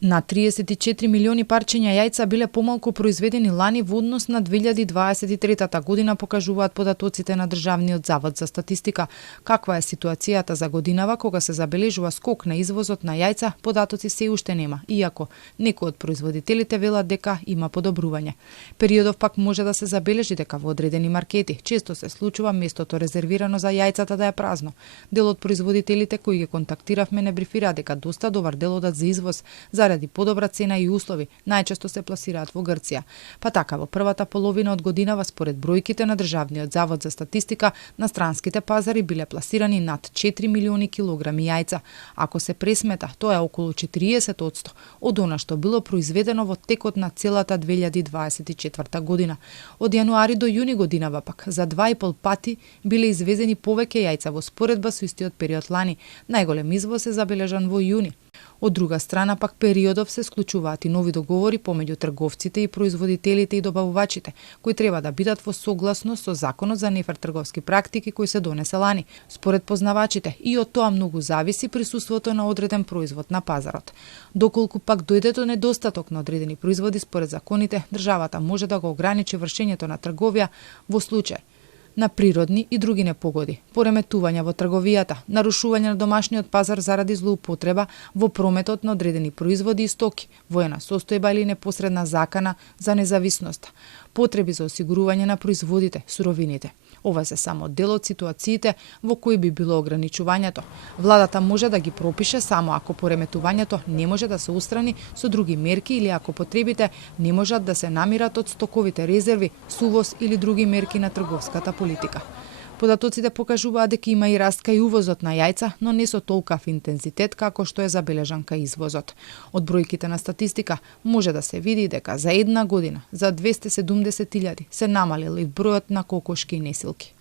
На 34 милиони парчиња јајца биле помалку произведени лани во однос на 2023 година, покажуваат податоците на Државниот завод за статистика. Каква е ситуацијата за годинава кога се забележува скок на извозот на јајца, податоци се уште нема, иако некои од производителите велат дека има подобрување. Периодов пак може да се забележи дека во одредени маркети често се случува местото резервирано за јајцата да е празно. Дел од производителите кои ги контактиравме не брифира дека доста добар дел одат за извоз заради подобра цена и услови, најчесто се пласираат во Грција. Па така, во првата половина од годинава, според бројките на Државниот завод за статистика, на странските пазари биле пласирани над 4 милиони килограми јајца. Ако се пресмета, тоа е околу 40% од она што било произведено во текот на целата 2024 година. Од јануари до јуни годинава пак, за 2,5 пати биле извезени повеќе јајца во споредба со истиот период лани. Најголем извоз е забележан во јуни. Од друга страна пак периодов се склучуваат и нови договори помеѓу трговците и производителите и добавувачите, кои треба да бидат во согласност со Законот за нефер трговски практики кој се донесе лани. Според познавачите, и од тоа многу зависи присуството на одреден производ на пазарот. Доколку пак дојде до недостаток на одредени производи, според законите, државата може да го ограничи вршењето на трговија во случај на природни и други непогоди, пореметувања во трговијата, нарушување на домашниот пазар заради злоупотреба во прометот на одредени производи и стоки, воена состојба или непосредна закана за независноста, потреби за осигурување на производите, суровините. Ова се само дел од ситуациите во кои би било ограничувањето. Владата може да ги пропише само ако пореметувањето не може да се устрани со други мерки или ако потребите не можат да се намират од стоковите резерви, сувоз или други мерки на трговската политика. Податоците покажуваат дека има и раст кај увозот на јајца, но не со толкав интензитет како што е забележан кај извозот. Од бројките на статистика може да се види дека за една година за 270.000 се намалил и бројот на кокошки и несилки.